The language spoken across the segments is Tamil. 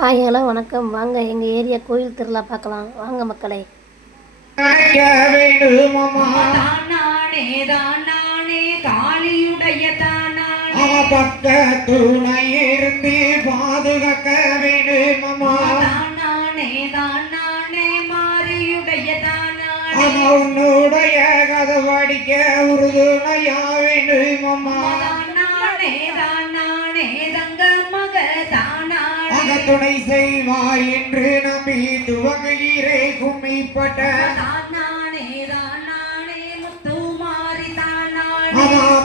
ஹாய் ஹலோ வணக்கம். வாங்க எங்கள் ஏரியா கோயில் திருவிழா பார்க்கலாம் வாங்க மக்களே. காளியுடைய தானானே பக்க துணை இருந்து பாதுகாக்க வேண்டுமம்மா. தானானே தானானே மாரியுடைய தானானே உன்னுடைய கதவடிக்க உறுதுணையா வேண்டுமம்மா. தானானே தானானே தங்க மக தானானே துணை செய்வாய் என்று நம்பி துவங்குகிறே கும்மிப்பட்ட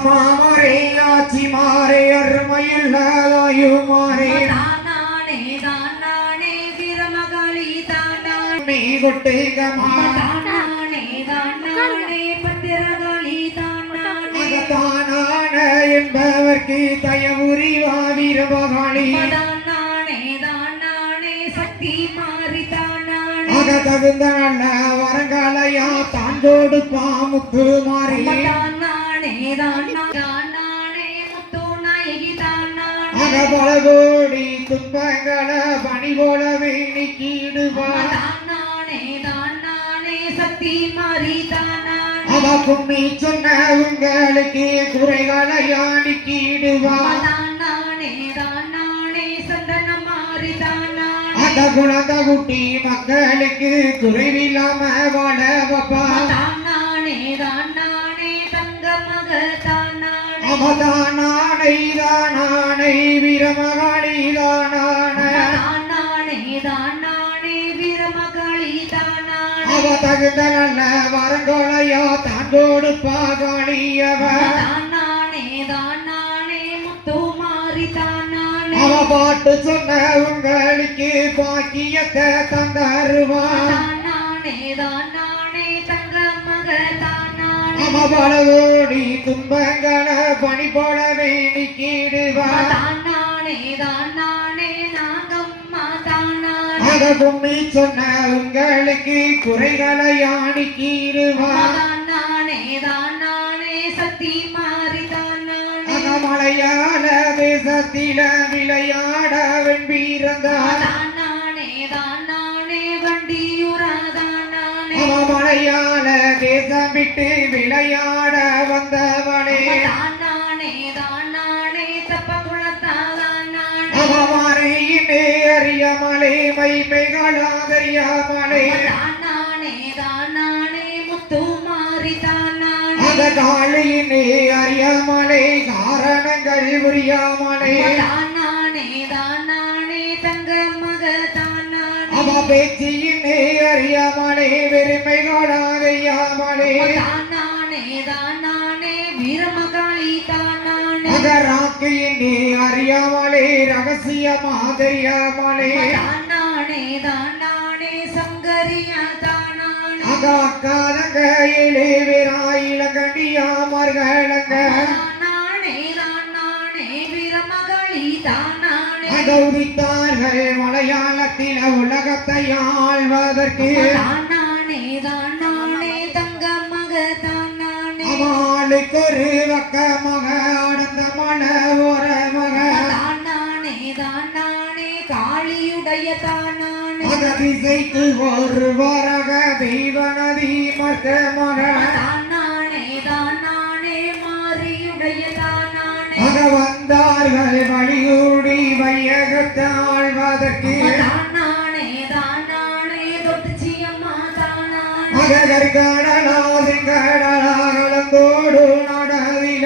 மாமரே ஆச்சி மாறே அருமையுள்ளதாயுமாறே தானானே தானானே வீரமகளி தானானே கொட்டுகமா தானானே தானானே பத்திரகளி தானானே தானான என்பவர்க்கு தயவுரிவா வீரமகளி தானானே தானானே சக்தி மாறி தானானே அக தகுந்த நல்ல வரங்களையா தான் கொடுப்பா முத்து மாறி பலகோடி துன்பங்கள பணி போலவே நீக்கிடுவார். சக்தி மாறி அவ கும்மி சொன்ன உங்களுக்கு குறைகளை நீக்கிடுவார். அந்த குணத்த குட்டி மக்களுக்கு குறைவில்லாம வாழ வப்பா. அவதானானை தானானை வீரமகளி தானானே தானானே வீரமகளி தானானே அவ தகுந்த நல்ல வரங்களையா தான் கொடுப்பா காளியவ. தானானே தானானே முத்து மாறி தானானே அவ பாட்டு சொன்ன உங்களுக்கு பாக்கியத்தை தந்தருவா. தானானே தானானே தங்க மக பலகோடி துன்பங்கள பணி போலவே நீக்கிடுவார். அத கும்மி சொன்ன உங்களுக்கு குறைகளை நீக்கிடுவார். சக்தி மாறி மலையாள தேசத்தில விளையாட வெண்பீரந்தார். மலையாள தேசம் விட்டு விளையாட வந்தவனே அவமாரையினே அறியாமலே மைமைகளாதறியாமலே முத்து மாறி அந்த காளியினே அறியாமலே காரணங்கள் புரியாமலே தங்க மக அவ பேச்சியினே அறியாமலே வெறுமைகளாதையாமலே வீரமகளி ராக்கியினே அறியாமலே ரகசிய மாதிரியாமலே சங்கரியா அக்காலங்கையிலே விராயிலங்கண்டியாமர்களங்க வீரமகளி கௌரித்தார்கள் மலையாளத்தில உலகத்தை ஆழ்வதற்கு அவளுக்கு ஒரு வக்க மக அடந்த மன ஒரு மக காளியுடைய திசைக்கு ஒரு வரக தெய்வநதி மற்ற மக வந்தார்கள் வழியூடி வையகத்தாழ்வதற்கு கடலாகலந்தோடு நடவில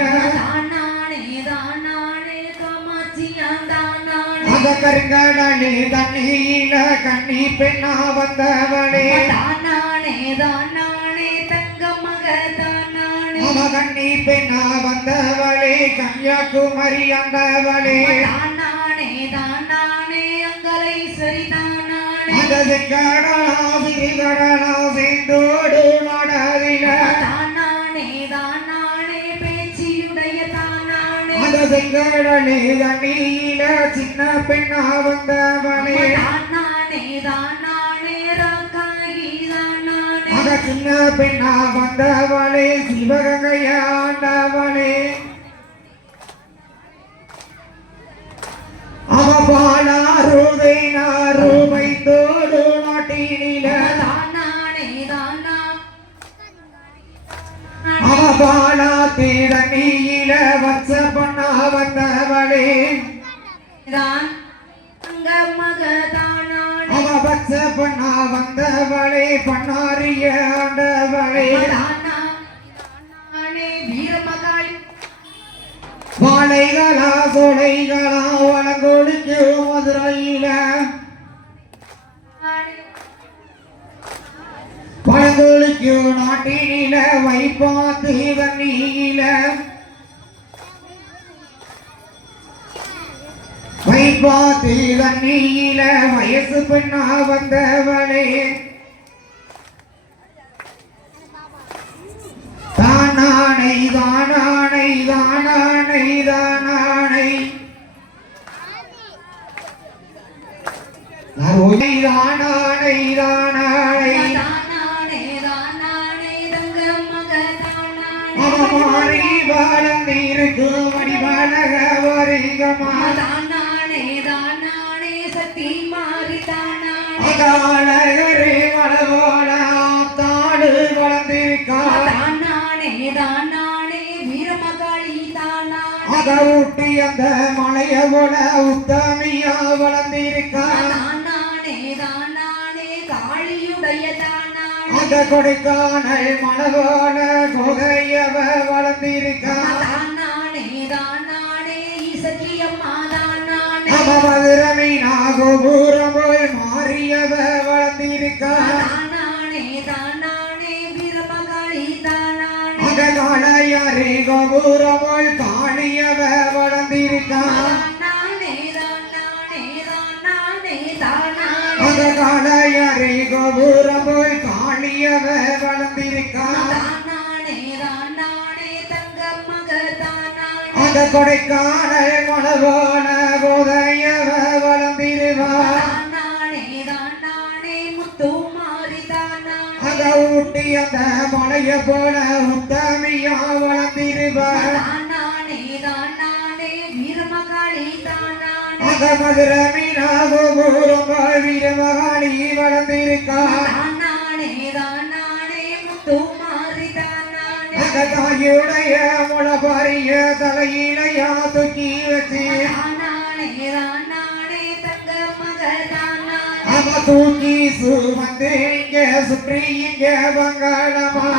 கருங்கடலே தண்ணீல கண்ணி பெண்ணா வந்தவளே கண்ணி பெண்ணா வந்தவளே கன்யாகுமரி அந்தவளே கடலாசிரிகடலாசிந்தோடு நடவில செங்கடலே தண்ணீல சின்ன பெண்ணா வந்தவளே சின்ன பெண்ணா வந்தவளே சிவகங்கையாண்டவளே அவ பாலாருதை நான் அரச பண்ணா வந்தவளே பண்ணாரிய ஆண்டவளே வீரமகாளி வாழைகளா சோலைகளா வளங்கொடுக்கு மதுரையில பழங்கொழிக்கு நாட்டினில வைப்பாத்து வன்னியில வைப்பாத்து வன்னியில வயசு பெண்ணா வந்தவளே தானானை தானானை தானானை தானானை தானானை தானானை மாறி வளர்ந்திருக்கு மணிவழக வருகமா சக்தி மாறி அகாலகரே மலவோட தாடு வளர்ந்திருக்கா வீரமகாளி அத ஊட்டி அந்த மலையோட உத்தமியா வளர்ந்திருக்கா காளியுடைய அத கொடைக்கானல் மலவோட கொகையவ வளர்ந்திருக்கா அவ மதுரமீனா கோபுரம் போய் மாறியவ வளர்ந்திருக்கா அத காளையாரே கோபுரம் போய் காளியவ வளர்ந்திருக்கா அத காளையாரே கோபுரம் போய் காளியவ வளர்ந்திருக்கா அத கொடைக்கானல் மலவோன போதையவ வளர்ந்திருவா அத ஊட்டி அந்த மலைய போல உத்தமியா வளர்ந்திருவா அத மதுர மீனா கோபுரம் போய் வீரமகாளி வளர்ந்திருக்கா அத தாயுடைய முளபரிய தலையிலையா தூக்கி வச்சு அவ தூக்கி சுமந்து இங்க சுற்றி இங்க வங்களமா